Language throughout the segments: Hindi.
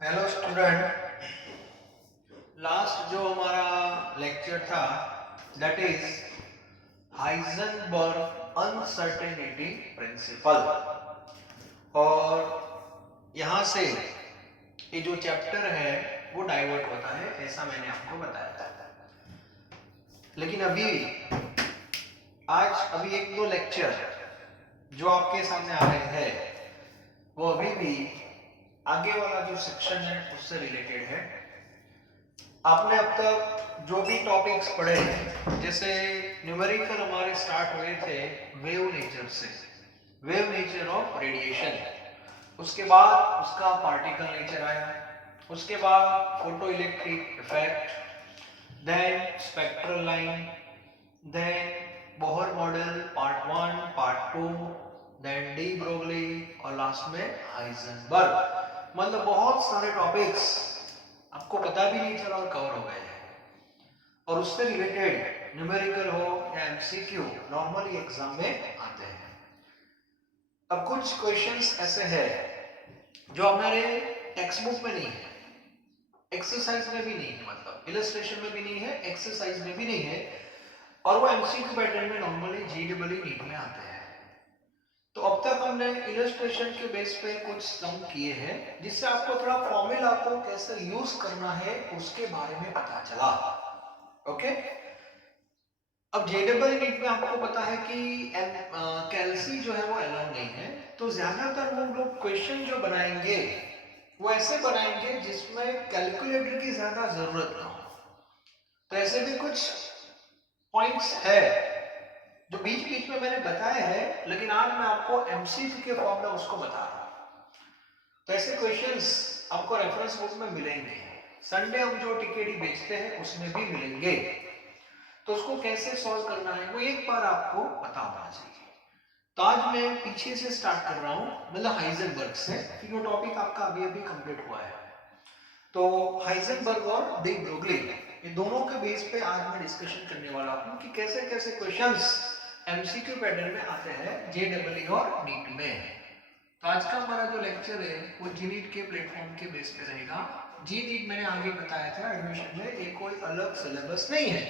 हेलो स्टूडेंट, लास्ट जो हमारा लेक्चर था that is Heisenberg uncertainty principle. और यहाँ से ये जो चैप्टर है वो डाइवर्ट होता है, ऐसा मैंने आपको बताया था। लेकिन अभी एक दो लेक्चर जो आपके सामने आ रहे हैं वो अभी भी आगे वाला जो सेक्शन है उससे रिलेटेड है। आपने अब तक जो भी टॉपिक्स पढ़े हैं, जैसे न्यूमेरिकल हमारे स्टार्ट हुए थे वेव नेचर से, वेव नेचर ऑफ रेडिएशन। उसके बाद उसका पार्टिकल नेचर आया, उसके बाद photo electric effect, then spectral line, then Bohr model part 1, part 2, then de Broglie और लास्ट में हाइजेनबर्ग। मतलब बहुत सारे टॉपिक्स आपको पता भी नहीं चला और कवर हो गए हैं। और उससे रिलेटेड न्यूमेरिकल हो या एमसीक्यू नॉर्मली एग्जाम में आते हैं। अब कुछ क्वेश्चंस ऐसे हैं जो हमारे टेक्स्ट बुक में नहीं है, एक्सरसाइज में भी नहीं है, मतलब इलस्ट्रेशन में भी नहीं है, एक्सरसाइज में भी नहीं है, और वो एमसीक्यू पैटर्न में नॉर्मली जीडब्ल्यू नीट में आते हैं। तो अब तक हमने इलस्ट्रेशन के बेस पे कुछ सम किए हैं जिससे आपको थोड़ा फॉर्मूला को कैसे यूज करना है उसके बारे में पता चला। ओके, अब जेडबल नीट में आपको पता है कि कैल्सी जो है वो अलाउ नहीं है, तो ज्यादातर वो लोग क्वेश्चन जो बनाएंगे वो ऐसे बनाएंगे जिसमें कैलकुलेटर की ज्यादा जरूरत ना हो। तो ऐसे भी कुछ पॉइंट्स है जो बीच बीच में मैंने बताया है, लेकिन आज मैं आपको एमसीक्यू के फॉर्म में उसको बता रहा हूं। तो ऐसे क्वेश्चंस आपको रेफरेंस बुक में मिलेंगे, संडे हम जो टीकेडी बेचते हैं उसमें भी मिलेंगे। तो उसको कैसे सॉल्व करना है वो एक बार आपको पता होना चाहिए। तो आज मैं पीछे से स्टार्ट कर रहा हूं, मतलब हाइजेनबर्ग से, क्योंकि वो टॉपिक आपका अभी अभी कंप्लीट हुआ है। तो हाइजेनबर्ग और डी ब्रोगली, ये दोनों के बेस पे आज मैं डिस्कशन करने वाला हूं कि कैसे कैसे क्वेश्चंस एमसीक्यू पैटर्न में आते हैं जेडब्ल्यू और नीट में। तो आज का हमारा जो लेक्चर है वो जी नीट के प्लेटफॉर्म के बेस पे रहेगा। जी नीट मैंने आगे बताया था एडमिशन में ये कोई अलग सिलेबस नहीं है,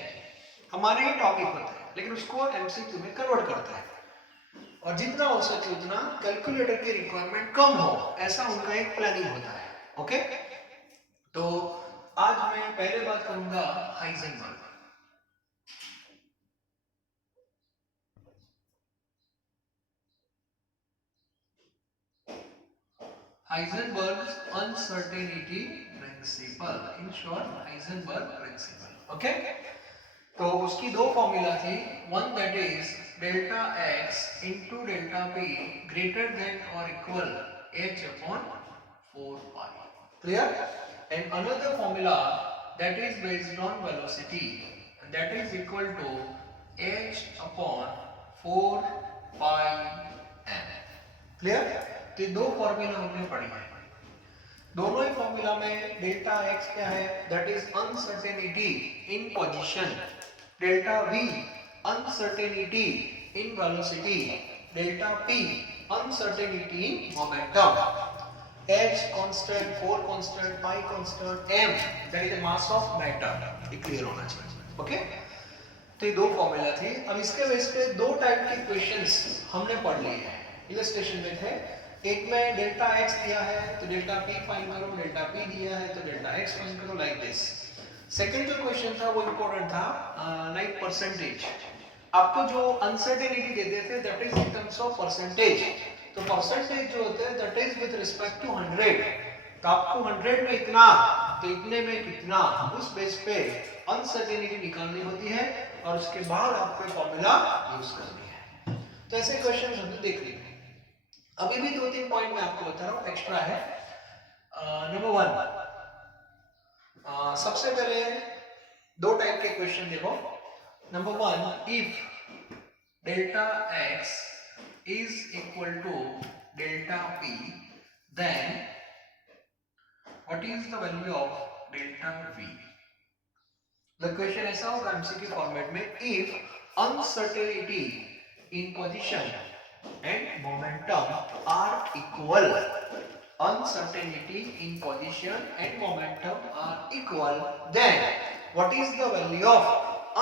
हमारे ही टॉपिक होते हैं, लेकिन उसको एमसीक्यू में कन्वर्ट करता है और जितना हो सके उतना कैलकुलेटर की रिक्वायरमेंट कम हो, ऐसा उनका एक प्लानिंग होता है। ओके, तो आज मैं पहले बात करूंगा Heisenberg. Heisenberg's uncertainty principle, in short Heisenberg principle. Okay, तो उसकी दो फॉर्मूला थी, one that is delta x into delta p greater than और equal h upon 4 pi, clear? And another formula that is based on velocity, that is equal to h upon 4 pi m, clear? तो दो फॉर्मूला हमने पढ़ी है, दोनों ही फॉर्मूला में डेल्टा x क्या है, that is uncertainty in position, delta v uncertainty in velocity, delta p uncertainty in momentum, h constant, 4 constant, pi constant, m that is the mass of matter. ये क्लियर होना चाहिए। ओके, तो ये दो फॉर्मूला थी। अब इसके बेस पे दो टाइप के क्वेश्चंस हमने पढ़ लिए हैं, इलस्ट्रेशन में थे। एक में डेल्टा x दिया है तो डेल्टा p फाइंड करो, डेल्टा p दिया है तो डेल्टा x फाइंड करो, लाइक दिस। सेकंड जो क्वेश्चन था वो इंपॉर्टेंट था, लाइक परसेंटेज। आपको जो अनसर्टेनिटी देते थे that is in terms of percentage. तो परसेंटेज जो होते हैं that is with respect to 100। तो आपको 100 में इतना, तो इतने में कितना, उस बेस पे अनसर्टेनिटी निकालनी होती है और उसके बाद आपको फॉर्मूला यूज करनी है। तो ऐसे क्वेश्चंस हमने देख लिए। अभी भी दो तीन पॉइंट मैं आपको बता रहा हूं, एक्स्ट्रा है। नंबर वन, सबसे पहले दो टाइप के क्वेश्चन देखो। Number one, if delta x is equal to delta p, then what is the value of delta v? The question ऐसा होगा एमसीक्यू फॉर्मेट में, if uncertainty in position and momentum are equal, uncertainty in position and momentum are equal, then what is the value of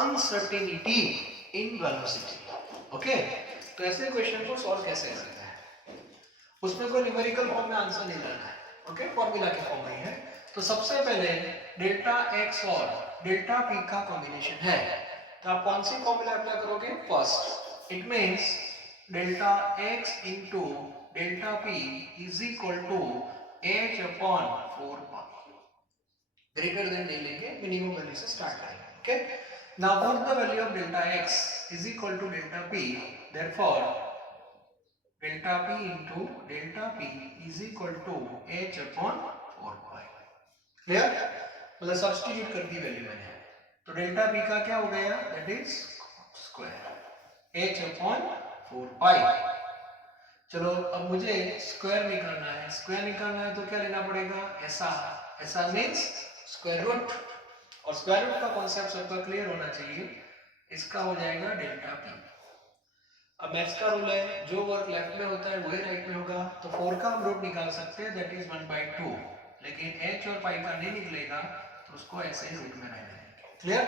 uncertainty in velocity? Okay, तो ऐसे क्वेश्चन को सॉल्व कैसे करते हैं, उसमें कोई न्यूमेरिकल फॉर्म में आंसर नहीं लाना है, ओके, फॉर्मूला के फॉर्म में ही है। तो सबसे पहले डेल्टा एक्स और डेल्टा पी का कॉम्बिनेशन है, तो आप कौन सी फॉर्मूला अप्लाई करोगे? First, it means delta x into delta p is equal to h upon 4 pi. Greater than नहीं लेंगे, मिनिमम वैल्यू से स्टार्ट करेंगे, okay. Now put the value of delta x is equal to delta p, therefore delta p into delta p is equal to h upon 4 pi. Clear? मतलब सब्स्टिट्यूट कर दी वैल्यू मैंने, तो डेल्टा p का क्या हो गया? That is square h upon 4 पाई। चलो अब मुझे स्क्वायर निकालना है, स्क्वायर निकालना है तो क्या लेना पड़ेगा? ऐसा, ऐसा मींस स्क्वायर रूट, और स्क्वायर रूट का कॉन्सेप्ट सबका क्लियर होना चाहिए। इसका हो जाएगा डेल्टा p। अब मैथ्स का रूल है, जो वर्क लेफ्ट में होता है वही राइट में होगा, तो 4 का हम रूट निकाल सकते हैं, दैट इज 1/2, लेकिन h और पाई का नहीं निकलेगा तो उसको ऐसे ही रूट में रहने देंगे। क्लियर?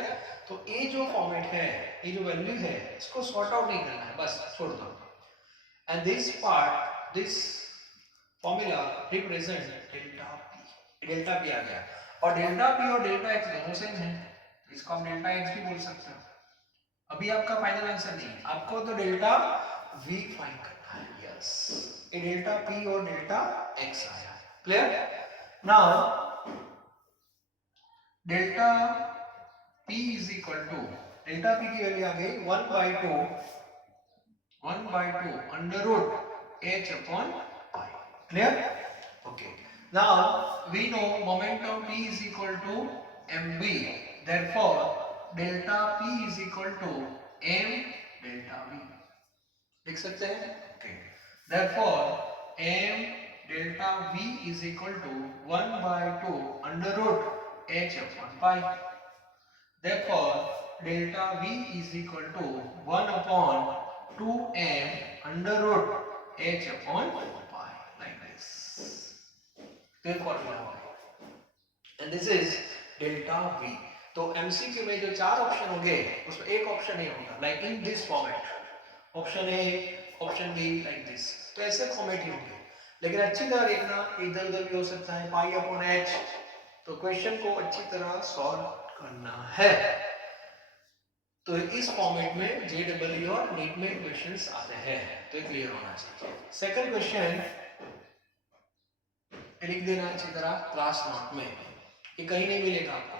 तो ये जो फॉर्मेट है, ये जो वैल्यू है, इसको सॉर्ट आउट नहीं करना है, बस छोड़ दो। And this part, this formula represent delta p, delta p आ गया, और डेल्टा p और डेल्टा x दोनों सेम है, तो इसको हम डेल्टा x भी बोल सकते हो। अभी आपका फाइनल आंसर नहीं है, आपको तो डेल्टा v फाइंड करना है। यस, ये डेल्टा p और डेल्टा x आया। Clear? Now delta p is equal to, delta p की वैल्यू आ गई 1/2 under root h upon pi. Clear? Okay. Now we know momentum p is equal to mv. Therefore, delta p is equal to m delta v. लिख सकते हैं? Okay. Therefore, m delta v is equal to 1/2 under root h upon pi. Therefore, delta v is equal to 1 upon 2m under root h upon pi, like this. तो फॉर्मूला होगा, and this is delta v. तो MCQ में जो 4 ऑप्शन होंगे उसमें एक ऑप्शन नहीं होगा, like in this format, option A, option B, like this, तो ऐसे फॉर्मेट ही होंगे। लेकिन अच्छी तरह देखना, इधर उधर भी हो सकता है, पाई अपॉन h, तो क्वेश्चन को अच्छी तरह सॉल्व करना है। तो इस फॉर्मेट में JEE और नीट में क्वेश्चंस आते हैं, तो ये क्लियर होना चाहिए। सेकंड क्वेश्चन लिख देना अच्छी तरह क्लास नोट में, ये कहीं नहीं मिलेगा आपको,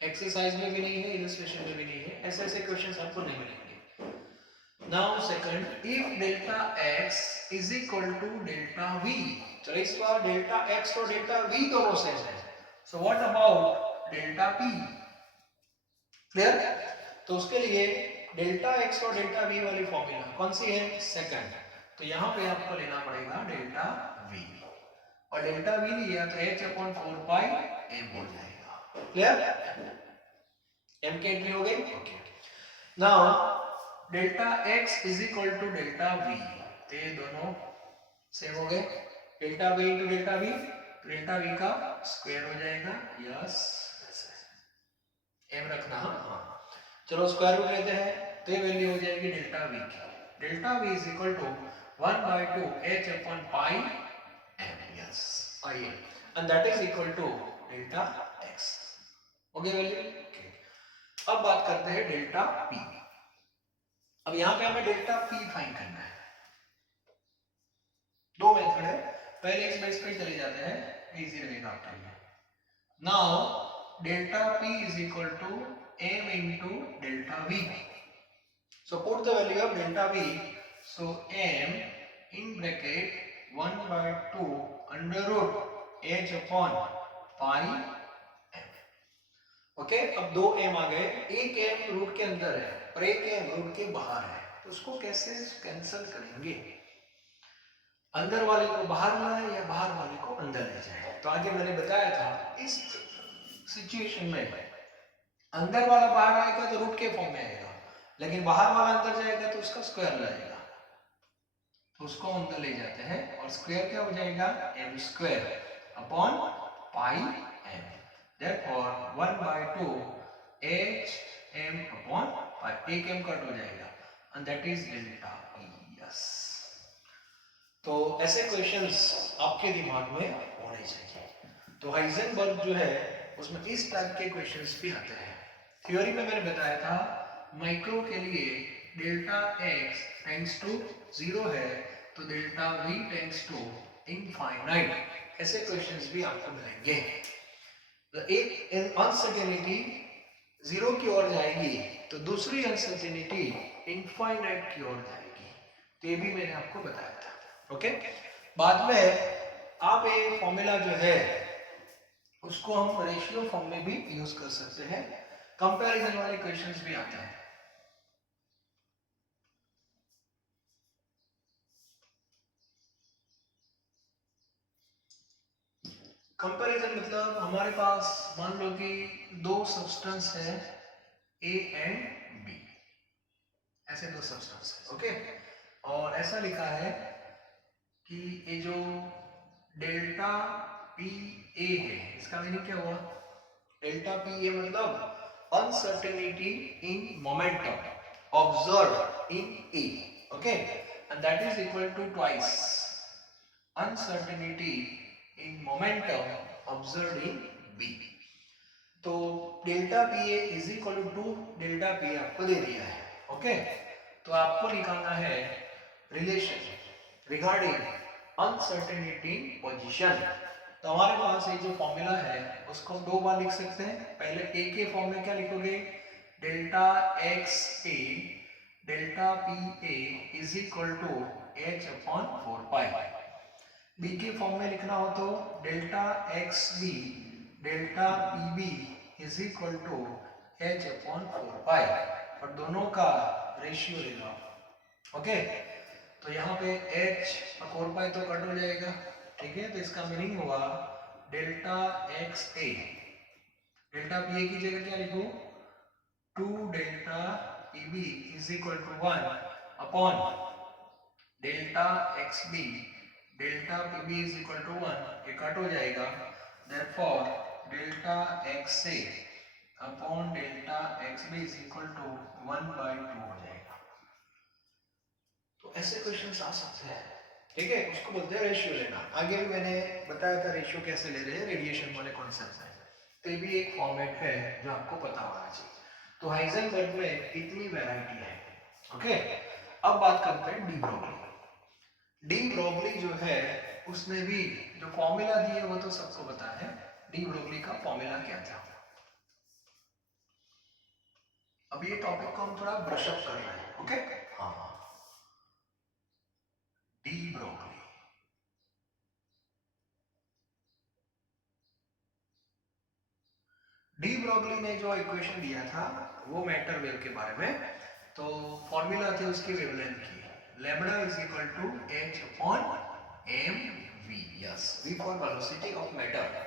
एक्सरसाइज में भी नहीं है, इलस्ट्रेशन में भी नहीं है, ऐसे ऐसे क्वेश्चंस आपको नहीं मिलेंगे। Now second, if delta x is equal to delta v, चलो इस बार डेल्टा x और डेल्टा v दोनों सेम है, so what about delta p? Clear? तो उसके लिए डेल्टा x और डेल्टा v वाली फॉर्मूला कौन सी है? सेकंड, तो यहाँ पे आपको लेना पड़ेगा डेल्टा v, और डेल्टा v लिया तो h अपॉन 4 पाई m हो जाएगा। क्लियर? m की एंट्री हो गई। Okay, now delta x is equal to delta v, तो ये दोनों सेम हो गए, delta v into delta v, delta v का स्क्वायर हो जाएगा। यस, m रखना, हाँ, चलो स्क्वायर रूट लेते हैं, तो ये वैल्यू हो जाएगी डेल्टा v की, delta v is equal to 1/2 h upon pi m, yes, आइए, and that is equal to delta x। हो गया वैल्यू? ओके, अब बात करते हैं डेल्टा p। अब यहाँ पे हमें डेल्टा p फाइंड करना है, दो मेथड है, पहले इस बेस पे चले जाते हैं, इजी रहेगा आपके लिए। Now delta p is equal to m into delta v. So put the value of delta v. So m in bracket 1/2 under root h upon pi m. Okay, अब दो m आ गए, एक m रूट के अंदर है और एक m रूट के बाहर है, तो उसको कैसे कैंसिल करेंगे? अंदर वाले को बाहर लाए या बाहर वाले को अंदर ले जाए? तो आगे मैंने बताया था, इस सिचुएशन में अंदर वाला बाहर आएगा तो रूट के फॉर्म में आएगा, लेकिन बाहर वाला अंदर जाएगा तो उसका स्क्वायर लाएगा। तो उसको हम अंदर ले जाते हैं और स्क्वायर क्या हो जाएगा, m square upon pi m, therefore 1/2 h m upon pi, एक m कट हो जाएगा and that is delta E। Yes, तो ऐसे क्वेश्चंस आपके दिमाग में होने चाहिए। तो हाइजेनबर्ग जो है उसमें इस टाइप के क्वेश्चंस भी आते हैं। थ्योरी में मैंने बताया था माइक्रो के लिए डेल्टा x टेंड्स टू 0 है तो delta v tends to infinite, ऐसे क्वेश्चंस भी आपको मिलेंगे। तो एक अनसर्टेनिटी 0 की ओर जाएगी तो दूसरी अनसर्टेनिटी इनफाइनाइट की ओर जाएगी, तो ये भी मैंने आपको बताया था। ओके, बाद में आप ये फॉर्मूला जो है उसको हम रेशियो फॉर्म में भी यूज कर सकते हैं, कंपैरिजन वाले क्वेश्चंस भी आते हैं। कंपैरिजन मतलब हमारे पास मान लो कि दो सब्सटेंस है ए एंड बी, ऐसे दो सब्सटेंस है। ओके, और ऐसा लिखा है कि ये जो डेल्टा पी ए है इसका मीनिंग क्या हुआ, डेल्टा पी ए मतलब uncertainty in momentum observed in A, okay, and that is equal to twice uncertainty in momentum observed in B. तो delta p A is equal to delta p आपको दे दिया है। ओके, तो आपको निकालना है relation regarding uncertainty in position. तो हमारे पास ये जो फॉर्मूला है उसको हम दो बार लिख सकते हैं। पहले ए के फॉर्म में क्या लिखोगे, delta x A delta p A is equal to h upon 4 pi. B के फॉर्म में लिखना हो तो delta x B delta p B is equal to h upon 4 pi, और दोनों का रेशियो ले लो। ओके, तो यहाँ पे h और 4 पाई तो कट हो जाएगा, ठीक है, तो इसका मीनिंग हुआ delta x A, delta p A की जगह क्या लिखूं, 2 delta p B is equal to 1 upon delta x B delta p B is equal to 1, ये कट हो जाएगा, therefore delta x A upon delta x B is equal to 1/2 हो जाएगा। तो ऐसे क्वेश्चंस आ सकते हैं, ठीक है, उसको बोलते हैं रेशियो लेना। आगे भी मैंने बताया था रेशियो कैसे ले रहे हैं, रेडिएशन वाले कॉन्सेप्ट है, तो ये भी एक फॉर्मेट है जो आपको पता होना चाहिए। तो हाइजेनबर्ग में इतनी वैरायटी है। ओके, अब बात करते हैं डी ब्रोगली। डी ब्रोगली जो है उसने भी जो फॉर्मूला दिए वो तो सबको पता है, डी ब्रोगली का फॉर्मूला क्या था। अब ये टॉपिक को हम थोड़ा ब्रश अप कर रहे हैं। ओके, हाँ, डी ब्रोगली। डी ब्रोगली ने जो इक्वेशन दिया था वो मैटर वेव के बारे में, तो फॉर्मूला थे उसकी वेवलेंथ की, lambda is equal to h upon m v. Yes, v for velocity of matter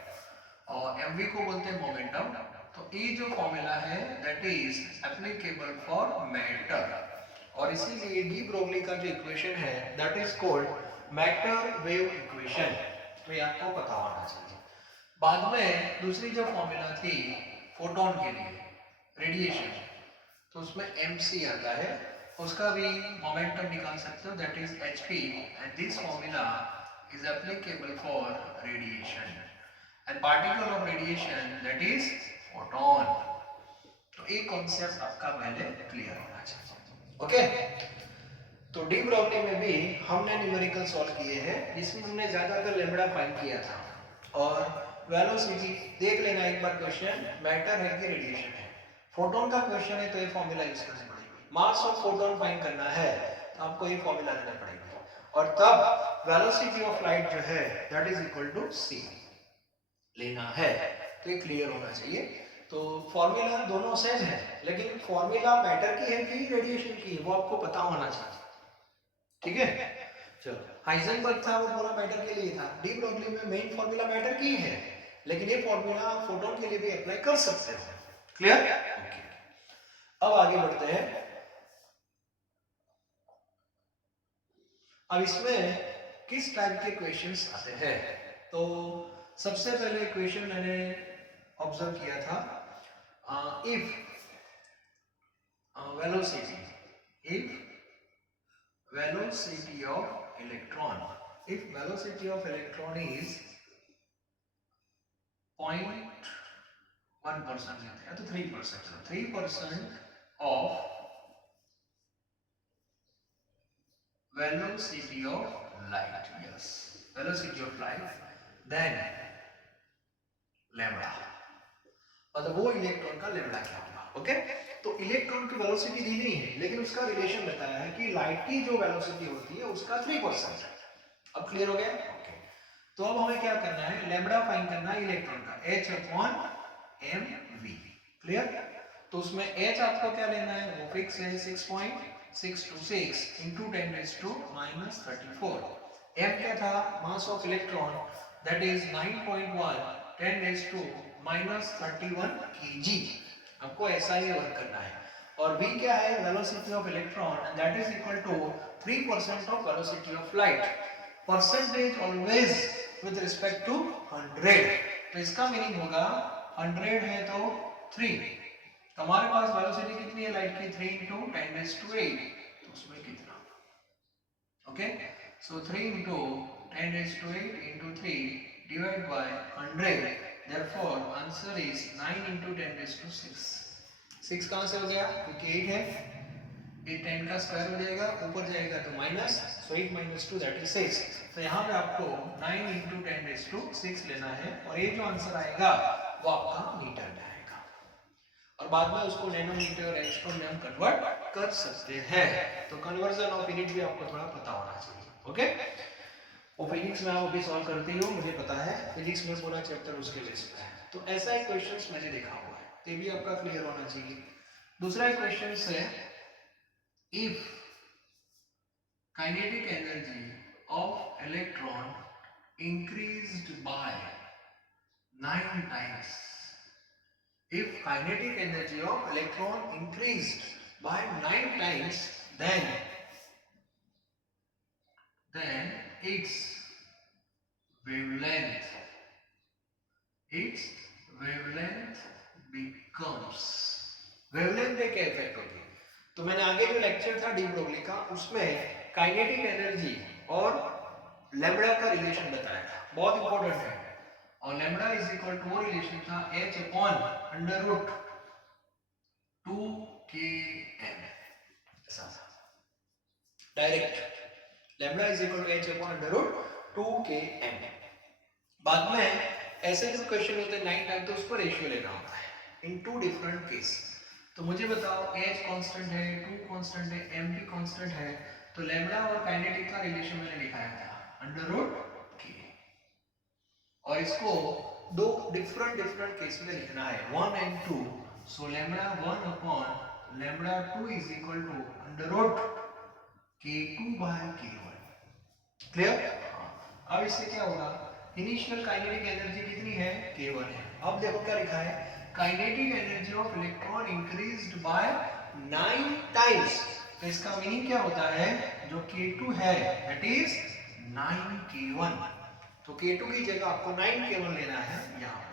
और एम वी को बोलते हैं मोमेंटम। तो ये जो फॉर्मूला है that is applicable for matter, और इसीलिए डी ब्रोगली का जो इक्वेशन है that is called matter wave equation. तो ये आपको पता होना चाहिए। बाद में दूसरी जो फॉर्मूला थी फोटोन के लिए रेडिएशन, तो उसमें mc आता है, उसका भी मोमेंटम निकाल सकते हो that is hp, and this formula is applicable for radiation and particle of radiation that is photon. तो एक कॉन्सेप्ट आपका पहले क्लियर होना चाहिए। ओके, तो डी ब्रोगली में भी हमने न्यूमेरिकल सॉल्व किए हैं जिसमें हमने ज्यादातर लैम्बडा फाइंड किया था, और वेलोसिटी देख लेना एक बार क्वेश्चन, मैटर है कि रेडिएशन है। फोटोन का क्वेश्चन है तो ये फॉर्मूला यूज करना पड़ेगा, मास ऑफ फोटोन फाइंड करना है तो आपको ये फॉर्मूला लेना पड़ेगा, और तब वेलोसिटी ऑफ लाइट जो है that is equal to c लेना है। तो ये क्लियर होना चाहिए। तो फॉर्मूला दोनों सेम है, लेकिन फॉर्मूला मैटर की है कि रेडिएशन की है वो आपको पता होना चाहिए, ठीक है। चलो, हाइजेनबर्ग था वो पूरा मैटर के लिए था, डी ब्रोगली में मेन फॉर्मूला मैटर की है, लेकिन ये फॉर्मूला फोटोन के लिए भी अप्लाई कर सकते हो। क्लियर? ओके, अब आगे बढ़ते हैं। अब इसमें किस टाइप के क्वेश्चंस आते हैं, तो सबसे पहले क्वेश्चन मैंने ऑब्जर्व किया था, if velocity if velocity of electron if velocity of electron is 0.1% या तो 3%, 3% of velocity of light, yes, velocity of light, then lambda, मतलब वो इलेक्ट्रॉन का लैम्डा क्या होगा। ओके, तो इलेक्ट्रॉन की वेलोसिटी दी नहीं है, लेकिन उसका रिलेशन बताया है कि लाइट की जो वेलोसिटी होती है उसका 3% है। अब क्लियर हो गया? ओके, तो अब हमें क्या करना है, लैम्डा फाइंड करना है इलेक्ट्रॉन का, h/mv। क्लियर? तो उसमें h आपको क्या लेना है, वो फिक्स है 6.626 × 10⁻⁻34। m क्या था, mass of electron, that is 9.1 10⁻⁻31 kg। आपको ऐसा ही वर्क करना है। और v क्या है, velocity of electron, and that is equal to 3% of velocity of light. Percentage always with respect to 100, तो इसका मीनिंग होगा 100 है तो 3, तो हमारे पास वेलोसिटी कितनी है लाइट की, 3 × 10⁸, तो उसमें कितना, okay, so 3 × 10⁸ × 3 divide by 100, therefore answer is 9 × 10⁶। 6 कहां से हो गया, क्योंकि 8 है, 8 10 का स्क्वायर हो जाएगा, ऊपर जाएगा तो माइनस, सो 8 - 2 दैट इज 6। तो यहाँ पे आपको 9 × 10⁶ लेना है, और ये जो आंसर आएगा वो आपका मीटर में आएगा, और बाद में उसको नैनोमीटर और एंगस्ट्रॉम में हम कन्वर्ट कर सकते हैं। तो कन्वर्जन ऑफ यूनिट भी आपको थोड़ा पता होना चाहिए। ओके, वो फिजिक्स में आप अभी सॉल्व करते हो, मुझे पता है, फिजिक्स में पूरा चैप्टर उसके बेस पे है। तो ऐसा एक क्वेश्चंस मैंने देखा हुआ है, तो ये भी आपका क्लियर होना चाहिए। दूसरा एक क्वेश्चन है, if kinetic energy of electron increased by 9 times, if kinetic energy of electron increased by 9 times, then its wavelength becomes, wavelength एक इफेक्ट होती है। तो मैंने आगे जो लेक्चर था डी ब्रोगली का, उसमें काइनेटिक एनर्जी और लैम्ब्डा का रिलेशन बताया था, बहुत इंपॉर्टेंट है, और लैम्ब्डा इज इक्वल टू, वो रिलेशन था h/√2km, ऐसा था direct, lambda is equal to h/√2km। बाद में ऐसे जो क्वेश्चन होते हैं 9 टाइम, तो उस पर रेशियो लेना होता है इन 2 डिफरेंट केस। तो मुझे बताओ, h कांस्टेंट है, 2 कांस्टेंट है, m भी कांस्टेंट है, तो लैम्ब्डा और काइनेटिक का रिलेशन मैंने लिखाया था √k, और इसको 2 डिफरेंट केस में लिखना है, 1 and 2। So λ1/λ2 is equal to √k2/k1। Clear? अब इससे क्या होगा, इनिशियल काइनेटिक एनर्जी कितनी है, k1 है। अब देखो क्या लिखा है, kinetic energy of electron increased by 9 times, तो इसका मीनिंग क्या होता है, जो k2 है दैट इज 9k1, तो k2 की जगह आपको 9k1 लेना है। यहाँ पे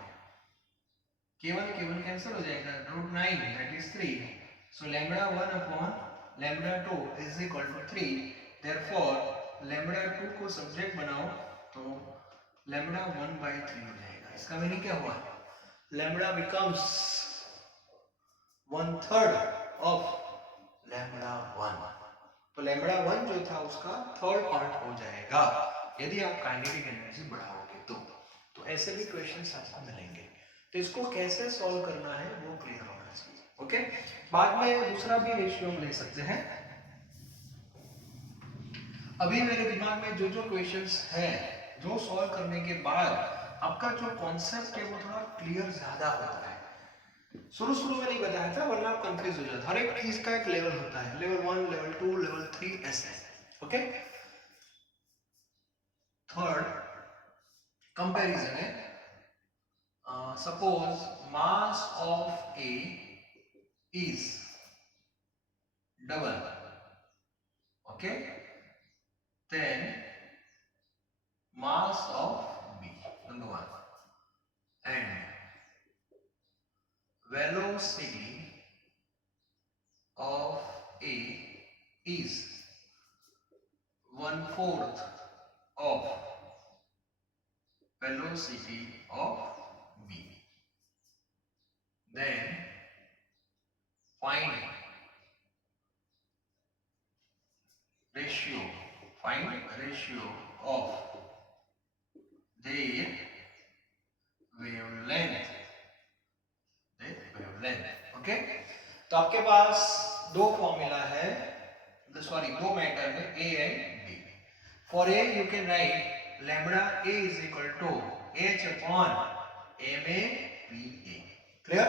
k1 कैंसिल हो जाएगा, √9 that is 3, so λ1/λ2 is equal to 3, therefore λ2 को सब्जेक्ट बनाओ तो λ1/3 हो जाएगा। इसका मीनिंग क्या हुआ, लैम्ब्डा बिकम्स 1/3 ऑफ λ1, तो λ1 जो था उसका 3rd पार्ट हो जाएगा यदि आप काइनेटिक एनर्जी बढ़ाओगे तो ऐसे भी क्वेश्चंस आपको मिलेंगे, तो इसको कैसे सॉल्व करना है वो क्लियर होना चाहिए। ओके, बाद में दूसरा भी रेशियो हम ले सकते हैं। अभी मेरे दिमाग में जो क्वेश्चंस है, जो सॉल्व करने के बाद आपका जो कॉन्सेप्ट है वो थोड़ा क्लियर ज्यादा होता है। शुरू में नहीं बताया था, वरना आप कंफ्यूज हो जाते। हर एक चीज का एक लेवल होता है, लेवल 1, लेवल 2, लेवल 3 ऐसे। ओके, थर्ड कंपैरिजन है, suppose mass of A is 2, okay, then mass of B, number 1, and velocity of A is 1/4 of velocity of B. Then find ratio of their wavelength. Okay, तो आपके पास दो फॉर्मूला है, सॉरी दो मेथड है, A and B. For A you can write lambda A is equal to h upon m A v A. Clear?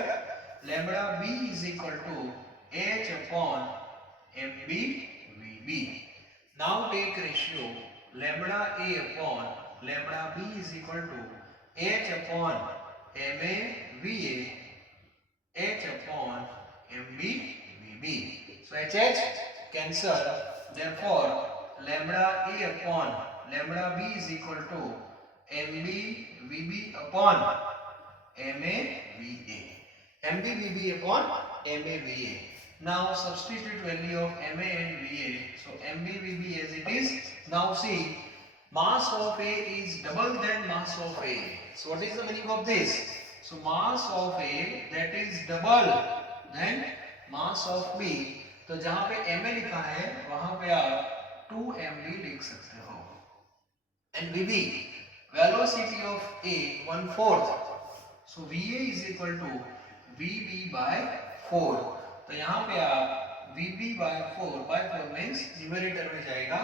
Lambda B is equal to h upon m B v B. Now take ratio lambda A upon lambda B is equal to h upon m A v A H upon MB VB. So HH cancel. Therefore, lambda A upon lambda B is equal to MB VB upon MA VA. MB VB upon MA VA. Now substitute value of MA and VA. So MB VB as it is. Now see, mass of A is double than mass of A. So what is the meaning of this? So mass of A that is double than mass of B. तो जहां पे Ma लिखा है वहां पे आप 2mb लिख सकते हो. And VB, velocity of A 1/4. So VA is equal to VB by 4. तो यहाँ पे आप VB by 4 means numerator में जाएगा,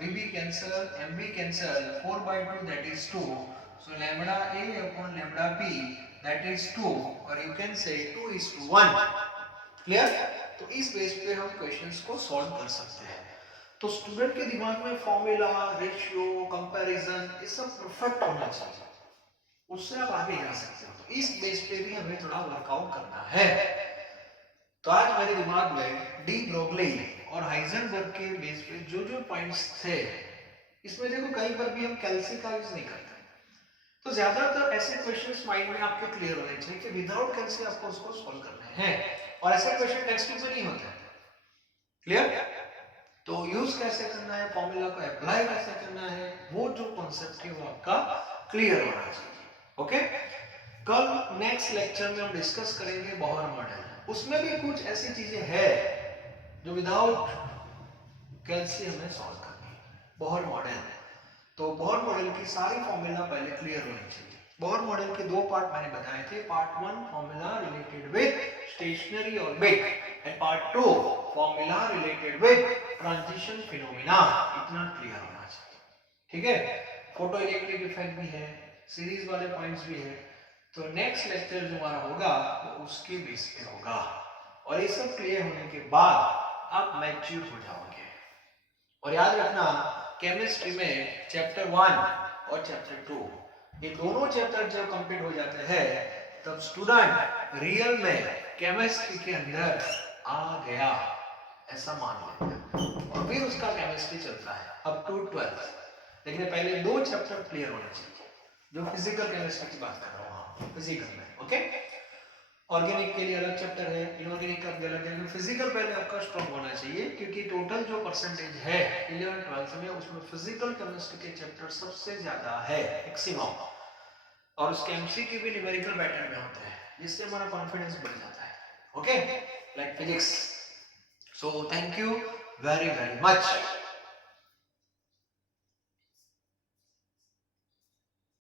VB cancel, MB cancel, 4 by 2 that is 2. So lambda A upon lambda B that is 2, or you can say 2:1. Clear? तो इस बेस पे हम क्वेश्चंस को सॉल्व कर सकते हैं. तो स्टूडेंट के दिमाग में फॉर्मूला, रेशियो, कंपैरिजन ये सब परफेक्ट होना चाहिए, उससे आप आगे जा सकते हो. तो इस बेस पे भी हमें थोड़ा वर्कआउट करना है. तो आज मेरे दिमाग में डी ब्रोगली और हाइजेनबर्ग के बेस पे जो जो पॉइंट्स थे, इसमें देखो कहीं पर भी हम कैल्सी का यूज नहीं करते. तो ज्यादातर ऐसे क्वेश्चंस माइंड में आपके क्लियर होने चाहिए कि विदाउट कैल्सी आपको उसको सॉल्व करने हैं, और ऐसे क्वेश्चन टेक्स्ट बुक में नहीं होते. क्लियर? तो यूज कैसे करना है, फॉर्मूला को अप्लाई कैसे करना है, वो जो कॉन्सेप्ट है वो आपका क्लियर होना चाहिए. ओके, कल नेक्स्ट लेक्चर में हम डिस्कस करेंगे बोहर मॉडल. उसमें भी कुछ ऐसी चीजें हैं जो विदाउट कैल्सी हमें सॉल्व करनी है. बोहर मॉडल, तो बोहर मॉडल की सारी फॉर्मूला पहले क्लियर होनी चाहिए. बोहर मॉडल के दो पार्ट मैंने बताए थे. Part 1 formula related with stationery orbit, and part 2 formula related with transition phenomena. इतना क्लियर होना चाहिए. ठीक है? फोटो इलेक्ट्रिक इफेक्ट भी है, सीरीज वाले पॉइंट्स भी है. तो नेक्स्ट लेक्चर जो हमारा होगा वो उसके बेस पे होगा, और ये सब क्लियर होने के बाद आप मैच्योर हो जाओगे. और याद रखना, केमिस्ट्री में चैप्टर 1 और चैप्टर 2 ये दोनों चैप्टर जब कंप्लीट हो जाते हैं तब स्टूडेंट रियल में केमिस्ट्री के अंदर आ गया ऐसा मान लेते हैं, और फिर उसका केमिस्ट्री चलता है अप टू 12th. लेकिन पहले दो चैप्टर क्लियर होने चाहिए. जो फिजिकल केमिस्ट्री की बात कर रहा हूँ, फिजिकल में. ओके, ऑर्गेनिक के लिए अलग चैप्टर है, इनऑर्गेनिक का भी अलग है. फिजिकल पहले आपका स्ट्रॉन्ग होना चाहिए, क्योंकि टोटल जो परसेंटेज है 11th-12th में उसमें फिजिकल केमिस्ट्री के चैप्टर सबसे ज्यादा है, मैक्सिमम, और उसके एमसीक्यू भी न्यूमेरिकल पैटर्न में होते हैं, जिससे हमारा कॉन्फिडेंस बढ़ जाता है. Okay, like physics. So thank you very very much.